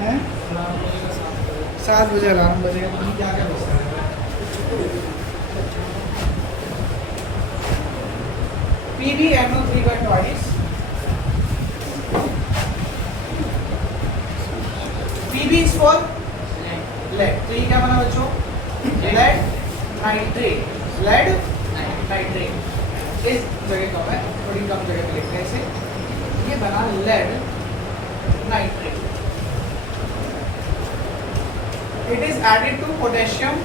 हैं 7 बजे अलार्म बजेगा, पता नहीं क्या क्या बजता है। PbNO3 का twice, Pb is for lead, तो ये क्या बना बच्चों, लेड नाइट्रेट, लेड नाइट्रेट। इस जगह कम है, थोड़ी कम जगह पे लिखते हैं इसे, ये बना lead nitrate. It is added to potassium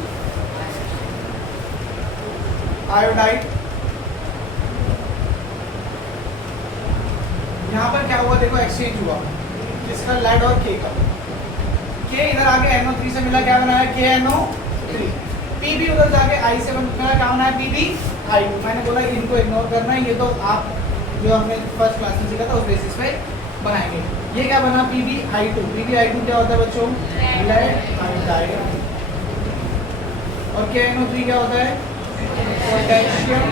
iodide। यहाँ पर क्या हुआ देखो, एक्सचेंज हुआ किसका, लेड और के का। के इधर आके NO3 से मिला, क्या बनाया KNO3। Pb उधर जाके I से मिला, क्या बनाया PbI2। मैंने बोला इनको इग्नोर करना है, ये तो आप जो हमने फर्स्ट क्लास में सीखा था उस बेसिस पे बनाएंगे। ये क्या बना PbI2। PbI2 क्या होता है बच्चों, लेड आयोडाइड। और KNO3 क्या होता है, पोटेशियम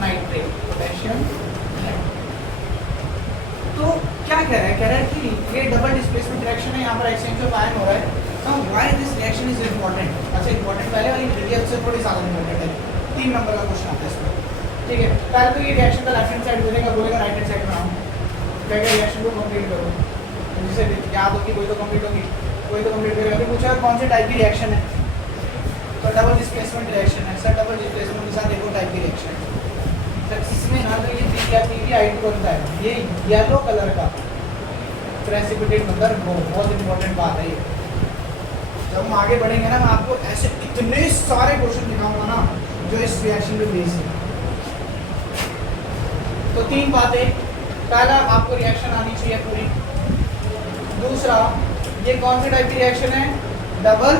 नाइट्रेट, पोटेशियम। तो क्या कह रहा है, कह रहा है कि ये डबल डिस्प्लेसमेंट रिएक्शन है, यहाँ पर एक्सचेंज ऑफ आयन हो रहा है। So why this reaction is important. अच्छा इंपॉर्टेंट पहले वाली इंग्रेडिएंट से थोड़ी ज्यादा इंपॉर्टेंट है, 3 नंबर का क्वेश्चन आता है इसमें, ठीक है। पहले तो ये रिएक्शन का लेफ्ट हैंड साइड देगा, बोलेगा राइट हैंड साइड बनाओ, कहेगा रिएक्शन को कंप्लीट करो, जिसे याद होगी कोई तो कंप्लीट होगी, कोई तो कंप्लीट करेगा। फिर पूछा कौन से टाइप की रिएक्शन है, तो डबल डिस्प्लेसमेंट रिएक्शन है सर। डबल डिस्प्लेसमेंट के साथ देखो टाइप की रिएक्शन है सर, इसमें ना तो ये PbI2 बनता है, ये येलो कलर का प्रेसिपिटेट मतलब बहुत इंपॉर्टेंट बात है ये। जब हम आगे बढ़ेंगे ना, मैं आपको ऐसे इतने सारे क्वेश्चन दिखाऊंगा ना जो इस रिएक्शन पे बेस है। तो 3 बातें, पहला आपको रिएक्शन आनी चाहिए पूरी, दूसरा ये कौन से टाइप की रिएक्शन है, डबल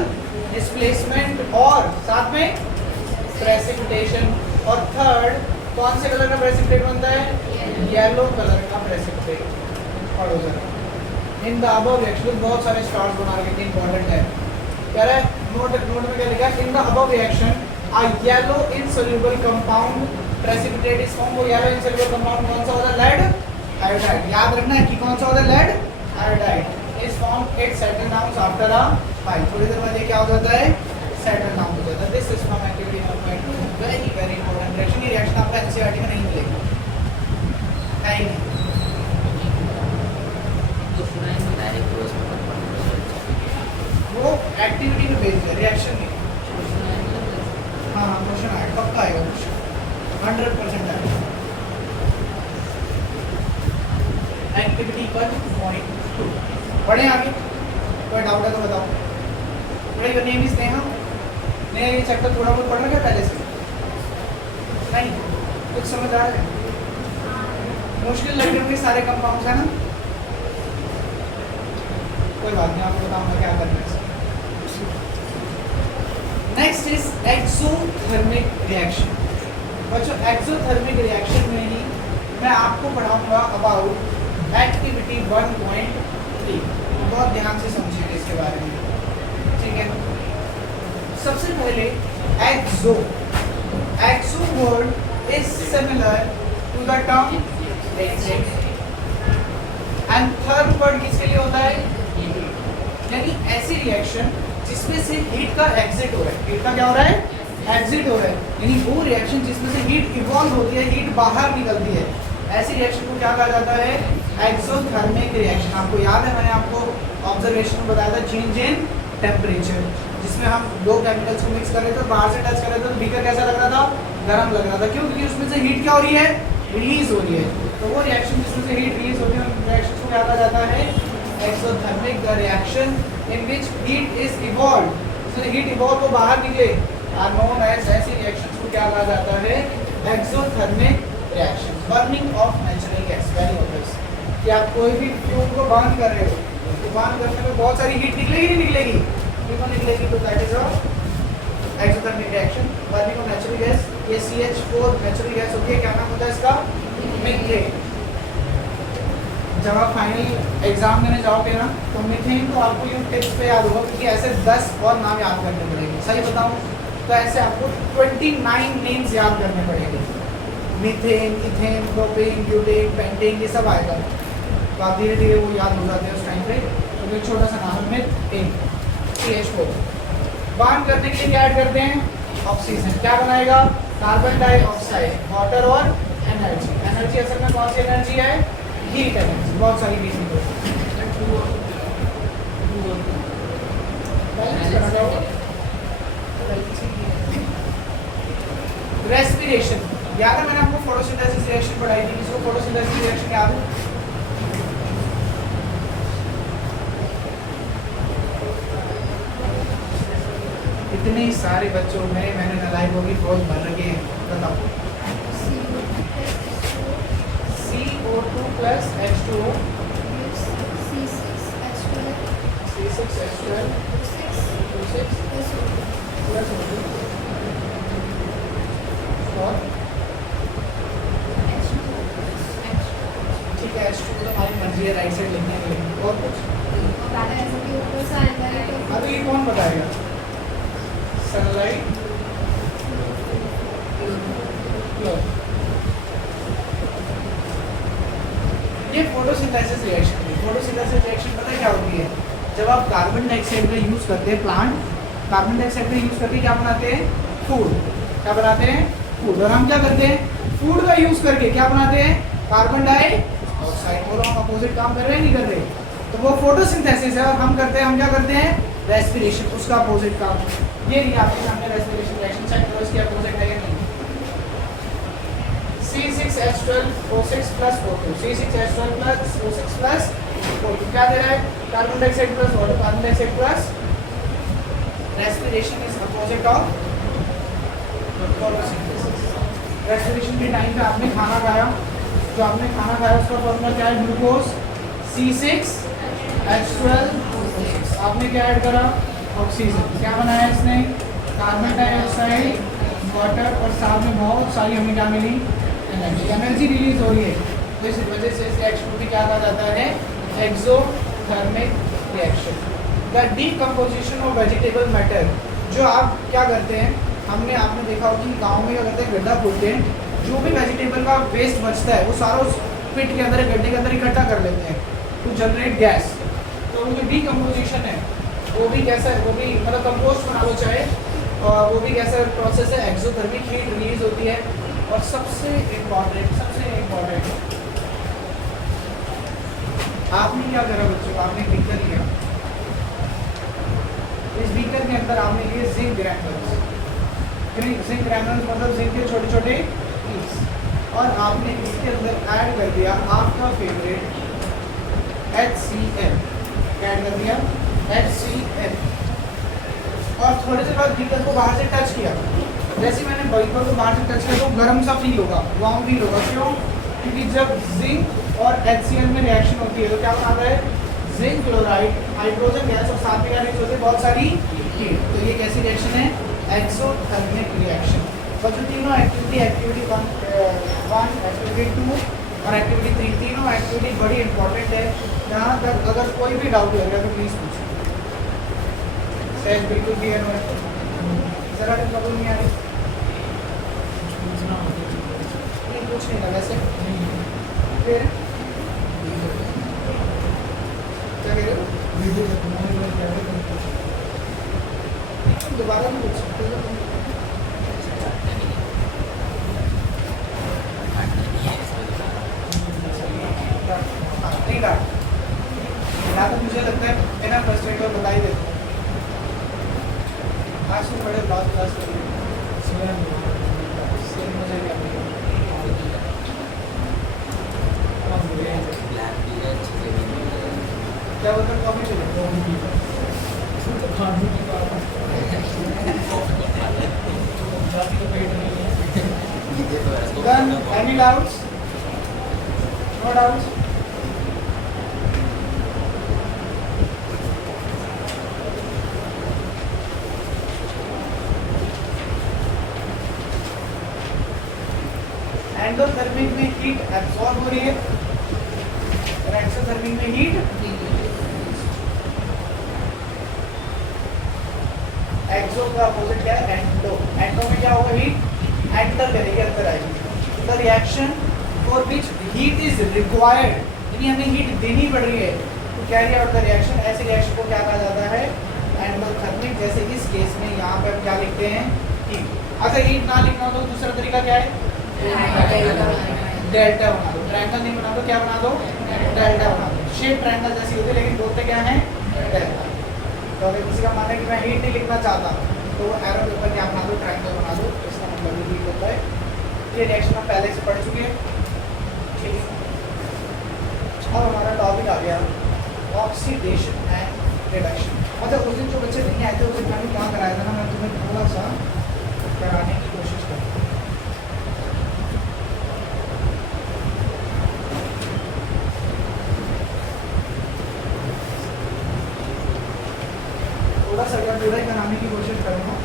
डिस्प्लेसमेंट और साथ में प्रेसिपिटेशन, और थर्ड कौन से कलर का प्रेसिपिटेट बनता है, येलो कलर का प्रेसिपिटेट। पढ़ो जरा इन द अबव रिएक्शन, बहुत सारे स्टार्स बना रखे, इंपॉर्टेंट है। कह रहा है नोट में क्या लिखा है, in the above reaction a yellow insoluble compound precipitate is form. वो येलो इनसोल्यूबल कंपाउंड कौन सा होता है, लेड आयोडाइड। याद रखना है कि कौन सा होता है, lead iodide is form, it settle down after a five. थोड़ी देर बाद ये क्या हो जाता है, सेटल डाउन हो जाता है। This is from activity number 2, very very important reaction. ये रिएक्शन आपका एनसीईआरटी में नहीं मिलेगी, है ही नहीं। वो एक्टिविटी पे बेस्ड है, रिएक्शन नहीं। हाँ हाँ क्वेश्चन आएगा, पक्का आएगा क्वेश्चन, 100% आएगा। एक्टिविटी पर पॉइंट 2 पढ़े आगे, कोई डाउट है तो बताओ। बड़े your name is Neha, Neha ये चैप्टर थोड़ा बहुत पढ़ रखा है पहले से, नहीं कुछ समझ आ रहा है, मुश्किल लग रहे होंगे सारे कंपाउंड्स है ना, कोई बात नहीं आपको बताऊंगा क्या करना है। Next is exothermic reaction. बच्चों एक्सोथर्मिक रिएक्शन में ही मैं आपको पढ़ाऊंगा अबाउट एक्टिविटी 1.3। बहुत ध्यान से समझिए इसके बारे में, ठीक है। सबसे पहले exo, exo word is similar to the term exit, and third word किसके लिए होता है, यानी ऐसी रिएक्शन जिसमें से हीट का एग्जिट हो रहा है। हीट का क्या हो रहा है, एग्जिट हो रहा है, यानी वो रिएक्शन जिसमें से हीट इवॉल्व होती है, हीट बाहर निकलती है, ऐसी रिएक्शन को क्या कहा जाता है, एक्सोथर्मिक रिएक्शन। आपको याद है मैंने आपको ऑब्जर्वेशन में बताया था, चेंज इन टेम्परेचर, जिसमें हम दो केमिकल्स को मिक्स कर रहे थे, बाहर से टच कर रहे थे, तो बीकर कैसा लग रहा था, गर्म लग रहा था। क्यों, क्योंकि उसमें से हीट क्या हो रही है, रिलीज हो रही है। तो वो रिएक्शन जिसमें से हीट रिलीज होती है, उन रिएक्शन को क्या कहा जाता है, exothermic. The reaction in which heat is evolve, so heat evolve को बाहर निकले, आर नोन एज, ऐसी रिएक्शंस को क्या कहा जाता है, exothermic reaction. Burning of natural gas, very obvious कि आप कोई भी फ्यूल को बर्न कर रहे हो, तो बर्न करने में बहुत सारी हीट निकलेगी, नहीं निकलेगी, क्यों निकलेगी, तो that is a exothermic reaction. Burning of natural gas, ये CH4 नेचुरल गैस होती है, क्या नाम होता है इसका, मीथेन। जब आप फाइनल एग्जाम देने जाओगे ना, तो मीथेन तो आपको ये टिप्स पे याद होगा, क्योंकि ऐसे 10 और नाम याद करने पड़ेंगे। सही बताऊं तो ऐसे आपको 29 नेम्स याद करने पड़ेंगे, methane, ethane, propane, butane, pentane, ये सब आएगा, तो आप धीरे धीरे वो याद हो जाते हैं उस टाइम पे। तो जो छोटा सा नाम है मीथेन CH4। बांध करने के लिए क्या ऐड करते हैं? ऑक्सीजन। क्या बनाएगा? कार्बन डाइऑक्साइड, वाटर और एनर्जी। एनर्जी असल में कौन सी एनर्जी है? Heat energy. बहुत सारी चीजें रेस्पिरेशन याद है? मैंने आपको फोटोसिंथेसिस रिएक्शन पढ़ाई थी। किसको फोटोसिंथेसिस रिएक्शन याद है? इतने सारे बच्चों में मैंने नालायक होगी बहुत भर रखे हैं। बताओ। CO2 plus H2O C6H12 plus O2 और ठीक है H2O तो हमारी मर्जी है राइट साइड लिखने के लिए। और कुछ अभी ये कौन बताएगा? सनलाइट ये फोटोसिंथेसिस रिएक्शन है। फोटोसिंथेसिस रिएक्शन पता है क्या होती है? जब आप कार्बन डाइऑक्साइड का यूज करते हैं, प्लांट कार्बन डाइऑक्साइड का यूज करके क्या बनाते हैं? फूड। क्या बनाते हैं? फूड। और हम क्या करते हैं? फूड का यूज करके क्या बनाते हैं? Carbon dioxide. और हम अपोजिट काम कर रहे हैं नहीं कर रहे? तो वो फोटोसिंथेसिस है और हम करते हैं, हम क्या करते हैं? रेस्पिरेशन। उसका अपोजिट काम ये नहीं। आपके सामने रेस्पिरेशन रिएक्शन चेक करो, इसके अपोजिट है या नहीं? C6H12O6 plus O2 C6H12 plus O6 plus O2 क्या दे रहा है? Carbon dioxide plus water, carbon dioxide plus respiration is opposite of photosynthesis. Respiration के टाइम पे आपने खाना खाया, जो आपने खाना खाया उसका फॉर्मूला क्या है? Glucose C6H12O6। आपने क्या ऐड करा? ऑक्सीजन। क्या बनाया इसने? कार्बन डाइऑक्साइड, वाटर और साथ में बहुत सारी हमें क्या मिली? एनर्जी। एनर्जी रिलीज हो रही है, तो इस वजह से इस रिएक्शन को क्या कहा जाता है? Exothermic reaction. The decomposition of vegetable matter. जो आप क्या करते हैं, आपने देखा होगा कि गाँव में क्या करते हैं? गड्ढा खोदते हैं, जो भी वेजिटेबल का वेस्ट बचता है वो सारा उस पिट के अंदर, गड्ढे के अंदर इकट्ठा कर लेते हैं टू जनरेट गैस। तो वो जो डीकम्पोजिशन है वो भी कैसा है? वो भी मतलब कंपोस्ट बना लो चाहे, और वो भी कैसा प्रोसेस है? एक्सोथर्मिक हीट रिलीज होती है। और सबसे इम्पॉर्टेंट आपने क्या करा बच्चों? आपने बीकर लिया, इस बीकर के अंदर आपने लिए जिंक ग्रैन्युल्स। जिंक ग्रैन्युल्स मतलब जिंक के छोटे छोटे पीस, और आपने इसके अंदर ऐड कर दिया आपका फेवरेट HCl। क्या ऐड कर दिया? HCl। और थोड़े से बाद बीकर को बाहर से टच किया। जैसे मैंने बीकर को बाहर से टच किया तो गर्म सा फील होगा, वार्म फील होगा। क्यों? क्योंकि जब जिंक और HCl में रिएक्शन होती है तो क्या बनाता है? जिंक क्लोराइड, हाइड्रोजन गैस, और साथ में क्या रिलीज होती है? बहुत सारी हीट। तो ये कैसी रिएक्शन है? Exothermic reaction. बच्चों तीनों एक्टिविटी 1, एक्टिविटी 2 और एक्टिविटी 3, तीनों एक्टिविटी बड़ी इंपॉर्टेंट है। यहाँ तक अगर कोई भी डाउट लगेगा तो प्लीज़ पूछिए। सहज बिल्कुल भी है जरा कबूल नहीं आ रही, कुछ नहीं लगा वैसे। फिर क्या कह रहे हो? दोबारा भी पूछ सकते हो। नहीं डाल, तो मुझे लगता है बिना फ्रस्ट्रेट और बता ही देते हैं। आज तो बड़े ब्लॉग क्लास कर रहे हैं, मुझे क्या बोलते हैं? कॉफी चले Done. Any doubts? No doubts? Endothermic में हीट एब्सॉर्ब हो रही है और एक्सोथर्मिक में हीट एक्सो का अपोजिट क्या है? एंडो। एंडो में क्या होगा? हीट एंटर करेगी, अंदर आएगी। The reaction for which heat is required, यानी हमें हीट देनी पड़ रही है to carry out the reaction, ऐसे रिएक्शन को क्या कहा जाता है एंडोथर्मिक। जैसे इस केस में यहाँ पे हम क्या लिखते हैं हीट। अगर हीट ना लिखना हो तो दूसरा तरीका क्या है डेल्टा बना दो। ट्रायंगल नहीं बना दो क्या बना दो डेल्टा बना दो। शेप ट्रायंगल जैसी होती है लेकिन बोलते क्या है डेल्टा। तो अगर किसी का मानना है कि मैं हीट नहीं लिखना चाहता तो एरो के ऊपर क्या बना दो ट्रायंगल बना दो, इसका मतलब हीट होता है। ये रिएक्शन हम पहले से पढ़ चुके हैं, ठीक है। अब हमारा टॉपिक आ गया ऑक्सीडेशन एंड रिडक्शन। अच्छा उस दिन जो बच्चे नहीं आए थे उस दिन मैंने क्या कराया था ना, मैं तुम्हें थोड़ा सा कराने की कोशिश करूँ। थोड़ा सा अगर पूरा ही कराने की कोशिश करूँगा।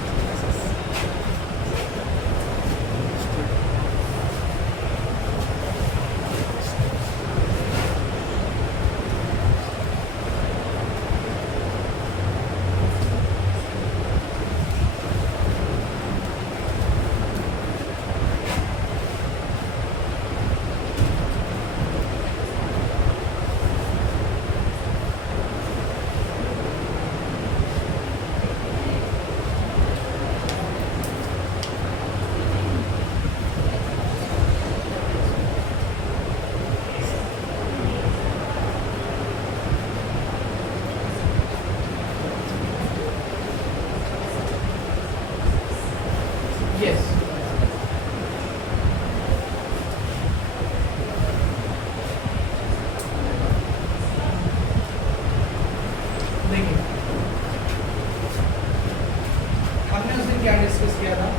Yes. देखिए हमने उस दिन क्या डिस्कस किया था,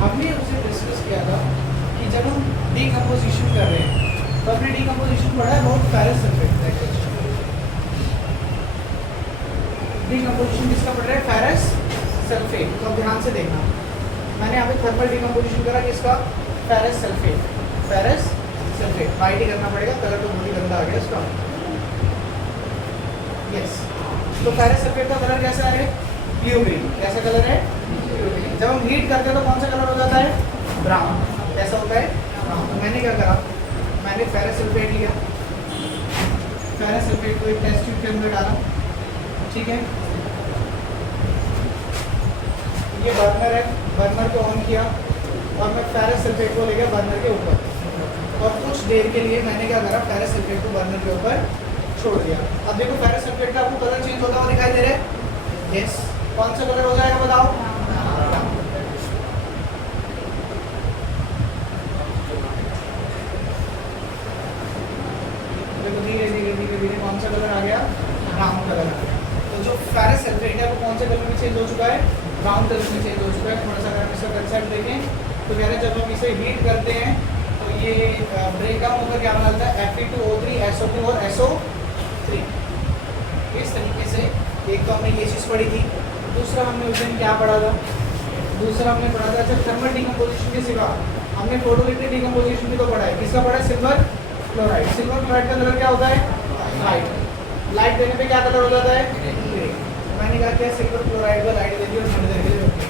हमने उसे डिस्कस किया था कि जब हम डीकम्पोजिशन कर रहे हैं तो हमने डीकम्पोजिशन पढ़ा है बहुत फेरस सल्फेट। डीकम्पोजिशन किसका पढ़ रहे हैं फेरस सल्फेट। तो अब ध्यान से देखना, मैंने यहाँ पे थर्मल डीकम्पोजिशन करा किसका ferrous sulphate. Ferrous sulphate white ही करना पड़ेगा, कलर तो बहुत ही गंदा आ गया इसका। यस, तो फेरस सल्फेट का कलर कैसा है ब्लू ग्रीन। कैसा कलर है ब्लू ग्रीन। जब हम हीट करते हैं तो कौन सा कलर हो जाता है ब्राउन। कैसा होता है ब्राउन। तो मैंने क्या करा, मैंने फेरस सल्फेट लिया, फेरस सल्फेट को एक टेस्ट ट्यूब के अंदर डाला, ठीक है। ये बर्नर है, बर्नर को ऑन किया और मैं फेरस सल्फेट को ले गया बर्नर के ऊपर और कुछ देर के लिए मैंने क्या करा फेरस सल्फेट को बर्नर के ऊपर छोड़ दिया। अब देखो फेरस सल्फेट का आपको कलर चेंज होता हुआ दिखाई दे रहा है। यस, कौन सा कलर हो जाएगा बताओ। देखो धीरे धीरे धीरे धीरे कौन सा कलर आ गया ब्राउन कलर आ गया। तो जो फेरस सल्फेट है वो कौन से कलर में चेंज हो चुका है ब्राउन कलर में चेंज हो चुका है। थोड़ा सा अगर हम इसका कंसेप्ट देखें तो कह रहे जब हम इसे हीट करते हैं तो ये ब्रेक डाउन होकर क्या बनाता है Fe2O3 SO2 और SO3। इस तरीके से एक तो हमने ये चीज़ पढ़ी थी। दूसरा हमने उस दिन क्या पढ़ा था, दूसरा हमने पढ़ा था जब थर्मल डीकम्पोजिशन के सिवा हमने फोटोइलेक्ट्रिक डीकम्पोजिशन भी तो पढ़ा है। किसका पढ़ा है सिल्वर क्लोराइड। सिल्वर क्लोराइड का कलर क्या होता है लाइट। लाइट देने पे क्या कलर हो जाता है ग्रे। मैंने कहा क्या सिल्वर क्लोराइड का लाइट दे दी और थोड़ी देर के लिए रोक दी।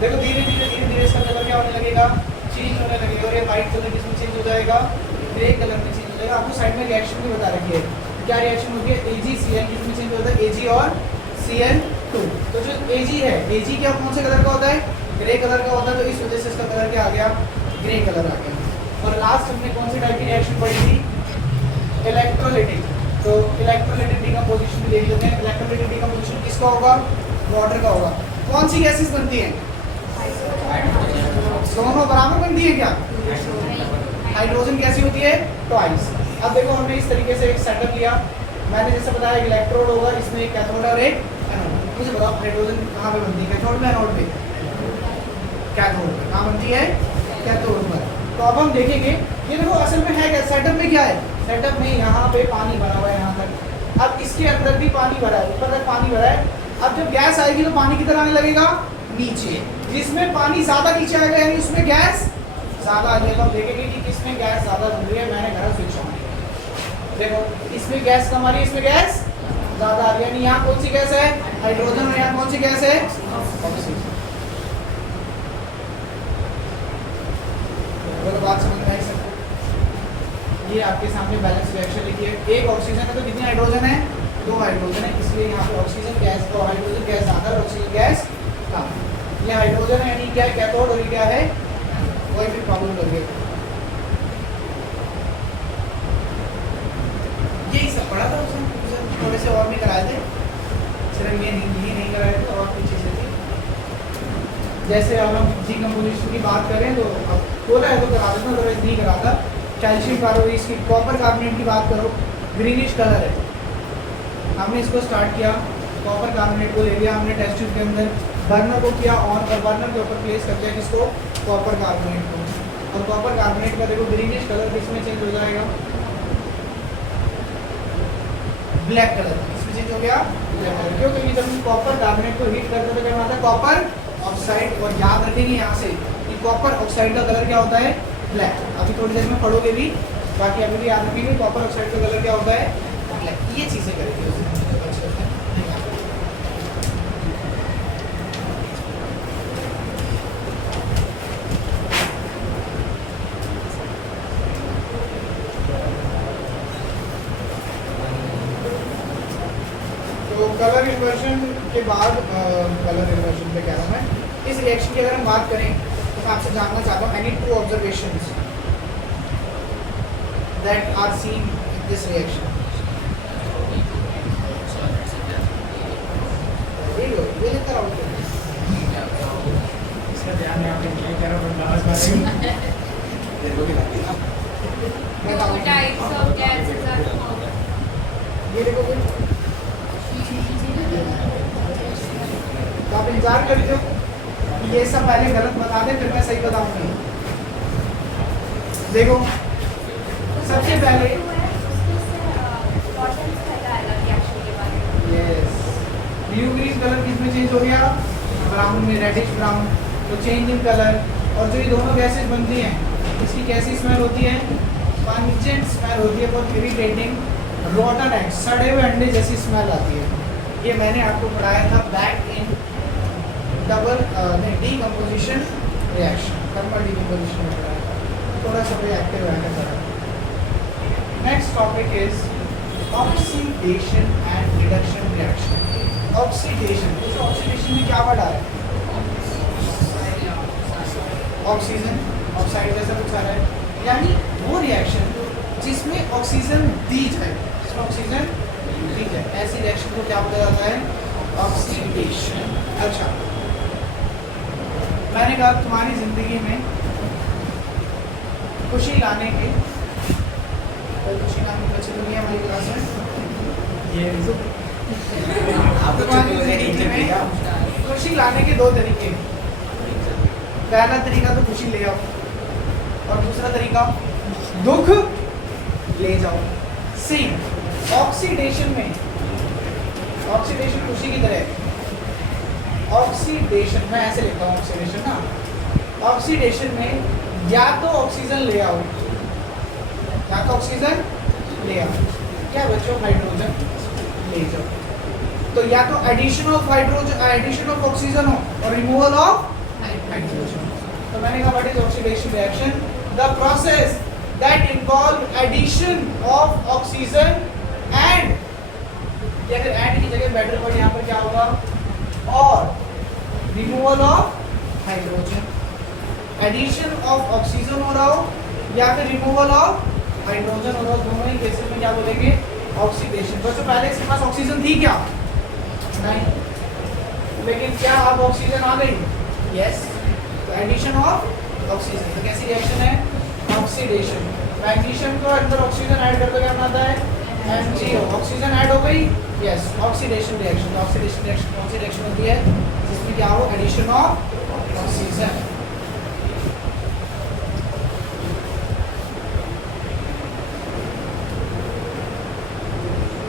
देखो धीरे धीरे इसका कलर क्या होने लगेगा चेंज होने लगेगा और ये वाइट कलर किसमें चेंज हो जाएगा ग्रे कलर में चेंज हो जाएगा। आपको साइड में रिएक्शन भी बता रखी है क्या रिएक्शन होती है AgCl किसमें चेंज होता है Ag और Cl2। तो जो Ag है Ag क्या कौन से कलर का होता है ग्रे कलर का होता है। तो इस वजह से इसका कलर क्या आ गया ग्रे कलर आ गया। और लास्ट हमने कौन सी टाइप की रिएक्शन पढ़ी थी इलेक्ट्रोलाइटिक। तो इलेक्ट्रोलाइटिक डीकम्पोजिशन भी देख लेते हैं। इलेक्ट्रोलाइटिक डीकम्पोजिशन किसका होगा वाटर का होगा। कौन सी गैसेस बनती हैं दोनों बराबर बनती है क्या। हाइड्रोजन कैसी होती है ट्वाइस। अब देखो हमने इस तरीके से एक सेटअप लिया। मैंने जैसे बताया इलेक्ट्रोड होगा, इसमें एक कैथोड और एक एनोड। मुझे बताओ हाइड्रोजन कहाँ पे बनती है कैथोड में एनोड पे। कैथोड पे कहाँ बनती है कैथोड पर। तो अब हम देखेंगे ये देखो असल में है क्या सेटअप में क्या है। सेटअप में यहाँ पे पानी भरा हुआ है यहाँ तक। अब इसके अंदर भी पानी भरा है, ऊपर तक पानी भरा है। अब जब गैस आएगी तो पानी किधर आने लगेगा नीचे। जिसमें पानी ज्यादा नीचे आएगा यानी उसमें गैस ज्यादा आ जाएगा। हम देखेंगे कि किसमें गैस ज्यादा बन रही है। मैंने घर स्विच ऑन किया, देखो इसमें गैस कम आ रही है, इसमें गैस ज्यादा आ रही है। यानी यहाँ कौन सी गैस है हाइड्रोजन और यहाँ कौन सी गैस है ऑक्सीजन। तो बात ये आपके सामने बैलेंस रिएक्शन लिखी है। एक ऑक्सीजन है तो कितने हाइड्रोजन है? 2 हाइड्रोजन है, इसलिए यहाँ पे ऑक्सीजन गैस को हाइड्रोजन गैस ज़्यादा और ऑक्सीजन गैस कम। ये हाइड्रोजन है यानी क्या है? कैथोड, और ये क्या है? कोई भी प्रॉब्लम कर गया। यही सब पढ़ा था उसने, थोड़े से और भी कराए थे, सिर्फ ये नहीं कराए थे, और कुछ चीज़ें थी। जैसे अब हम डीकम्पोजिशन की बात करें तो अब बोला है तो करा देता, अदरवाइज नहीं कराता। कैल्शियम कार्बोनेट, इसकी कॉपर कार्बोनेट की बात करो, ग्रीनिश कलर है। हमने इसको स्टार्ट किया, कॉपर कार्बोनेट को ले लिया हमने टेस्ट ट्यूब के अंदर, बर्नर को किया ऑन, और बर्नर के ऊपर प्लेस कर दिया किसको? कॉपर कार्बोनेट को। और कॉपर कार्बोनेट का देखो ग्रीनिश कलर किसमें चेंज हो जाएगा? Black colour. किसमें चेंज हो गया? Black colour. क्यों? क्योंकि जब हम कॉपर कार्बोनेट को हीट करते हैं तो क्या बनता है? Copper oxide. और याद रखेंगे यहाँ से कि कॉपर ऑक्साइड का कलर क्या होता है? ब्लैक। अभी थोड़ी देर में पढ़ोगे भी, बाकी अभी भी याद रखेंगे कॉपर ऑक्साइड का कलर क्या होता है? ब्लैक। ये चीज़ें करेंगे। तो कलर इन्वर्जन के बाद कलर इन्वर्जन पे कह रहा हूँ मैं, इस रिएक्शन की अगर हम बात करें तो मैं आपसे जानना चाहता हूँ any 2 observations that are seen in this reaction. ये लेकर आओ इसका ध्यान में आप क्या कह रहा हूँ? ये देखो तो आप इंतजार करते हो कि ये सब पहले गलत बता दें फिर मैं सही बताऊंगी। देखो सबसे पहले ब्लू ग्रीन कलर किसमें चेंज हो गया? ब्राउन में, रेडिश ब्राउन। तो चेंज इन कलर। और जो ये दोनों गैसेज बनती हैं इसकी कैसी स्मेल होती है? पंजेंट स्मेल होती है, बहुत इरिटेटिंग, रॉटन एंड, सड़े हुए अंडे जैसी स्मेल आती है। ये मैंने आपको पढ़ाया था back in decomposition reaction, thermal decomposition में पढ़ाया था, थोड़ा सा रिएक्टिव रहने का। Next topic is oxidation and reduction reaction. Oxidation, इस ऑक्सीडेशन में क्या वर्ड आ रहा है? ऑक्सीजन, ऑक्साइड जैसा कुछ आ रहा है, यानी वो रिएक्शन जिसमें ऑक्सीजन दी जाए, जिसमें ऑक्सीजन दी जाए, ऐसी रिएक्शन को क्या बोला जाता है? ऑक्सीडेशन। अच्छा, मैंने कहा तुम्हारी जिंदगी में खुशी लाने के, कोई खुशी लाने की बच्चे दुनिया हमारी क्लास में, ये खुशी लाने के 2 तरीके। पहला तरीका तो खुशी ले आओ, और दूसरा तरीका दुख ले जाओ। सेम ऑक्सीडेशन में, ऑक्सीडेशन खुशी की तरह, ऑक्सीडेशन मैं ऐसे लिखता हूँ ऑक्सीडेशन ना, ऑक्सीडेशन में या तो ऑक्सीजन ले आओ, या तो ऑक्सीजन ले आओ, क्या बच्चों? हाइड्रोजन ले जाओ। तो या तो addition of hydrogen, addition of oxygen हो, और रिमूवल ऑफ हाइड्रोजन। तो मैंने कहा what is oxidation reaction? The process that involve addition of oxygen and, या फिर एंड की जगह बेटर वर्ड यहाँ पर क्या होगा? और removal of hydrogen. Addition of oxygen हो रहा हो या फिर रिमूवल ऑफ हाइड्रोजन हो रहा हो, दोनों ही केसेस में क्या बोलेंगे? ऑक्सीडेशन। तो पहले इसके पास ऑक्सीजन थी क्या? नहीं, लेकिन क्या अब ऑक्सीजन आ गई? यस। तो एडिशन ऑफ ऑक्सीजन, तो कैसी रिएक्शन है? ऑक्सीडेशन। मैग्नीशियम को अंदर ऑक्सीजन ऐड करके क्या बनाता है? MgO। ऑक्सीजन ऐड हो गई, yes, oxidation reaction. Oxidation reaction कौन सी रिएक्शन होती है? जिसमें क्या हो? Addition of oxygen.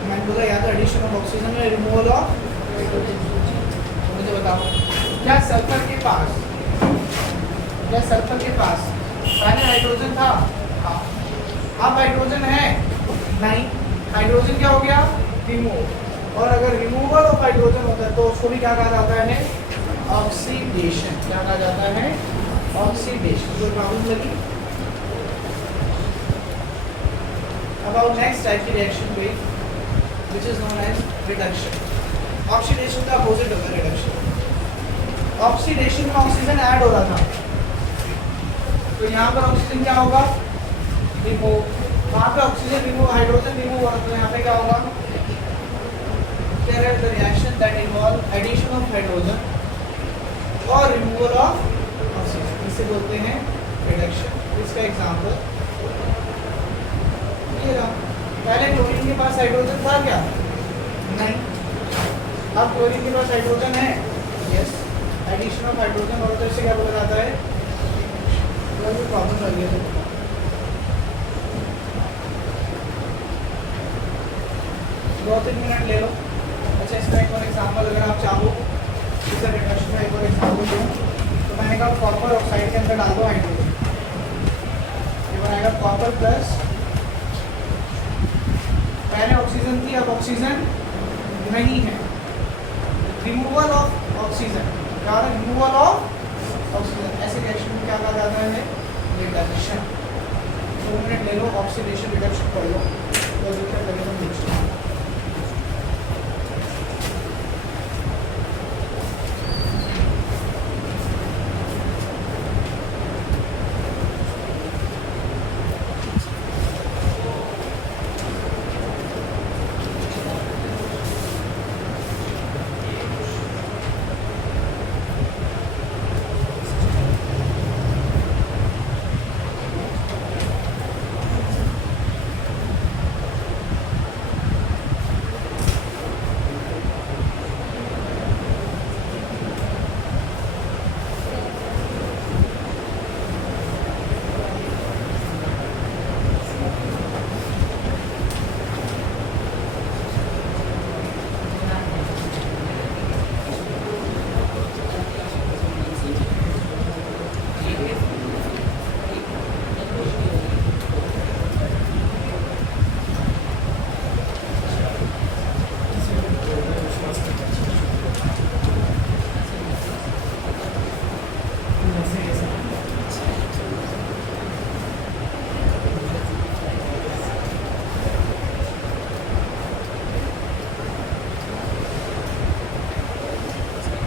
मैंने बोला या तो एडिशन ऑफ ऑक्सीजन या रिमूवल ऑफ हाइड्रोजन। मुझे बताओ, क्या सल्फर के पास, क्या सल्फर के पास पहले हाइड्रोजन था? हाँ। अब हाइड्रोजन है? नहीं। हाइड्रोजन क्या हो गया? रिमूव। और अगर रिमूवल ऑफ हाइड्रोजन होता है तो उसको भी क्या कहा जाता है? ऑक्सीडेशन। क्या कहा जाता है? ऑक्सीडेशन। कोई प्रॉब्लम लगी? about next type की reaction पे which is known as reduction. Oxidation का अपोजिट होता है रिडक्शन. ऑक्सीडेशन में ऑक्सीजन ऐड हो रहा था, तो यहाँ पर ऑक्सीजन क्या होगा, रिमूव. वहाँ पे ऑक्सीजन रिमूव, हाइड्रोजन रिमूव हो रहा था, तो यहाँ पे क्या होगा, there is the reaction that involve addition of hydrogen और removal of oxygen. इसे बोलते हैं रिडक्शन. इसका एग्जांपल ये रहा. पहले क्लोरीन के पास हाइड्रोजन था क्या? नहीं. अब क्लोरीन के पास हाइड्रोजन है, यस. एडिशन ऑफ हाइड्रोजन और तो इसे क्या बोला जाता है? कोई प्रॉब्लम लग गई है 2-3 मिनट ले लो. अच्छा, इसका एक और एग्जांपल अगर आप चाहो, इसे रिडक्शन का एक और एग्जांपल दूँ तो मैंने कहा कॉपर ऑक्साइड के अंदर डाल दो हाइड्रोजन. ये बनाएगा कॉपर प्लस, पहले ऑक्सीजन थी अब ऑक्सीजन नहीं है. रिमूवल ऑफ ऑक्सीजन, क्या है? Removal of oxygen. ऐसे रिएक्शन में क्या कहा जाता है? रिडक्शन. 2 मिनट ले लो, ऑक्सीडेशन रिडक्शन कर लो, तो क्या करेगा next.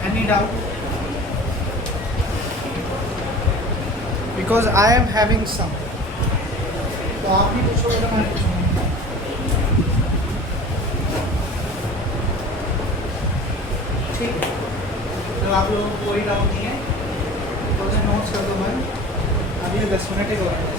Any doubt? Because I am having some. तो आप भी पूछोगे तो मैं पूछूंगा. ठीक है, तो आप लोगों को कोई डाउट नहीं है तो नोट्स कर दो. मैं अभी 10 मिनट ही हो रहा है.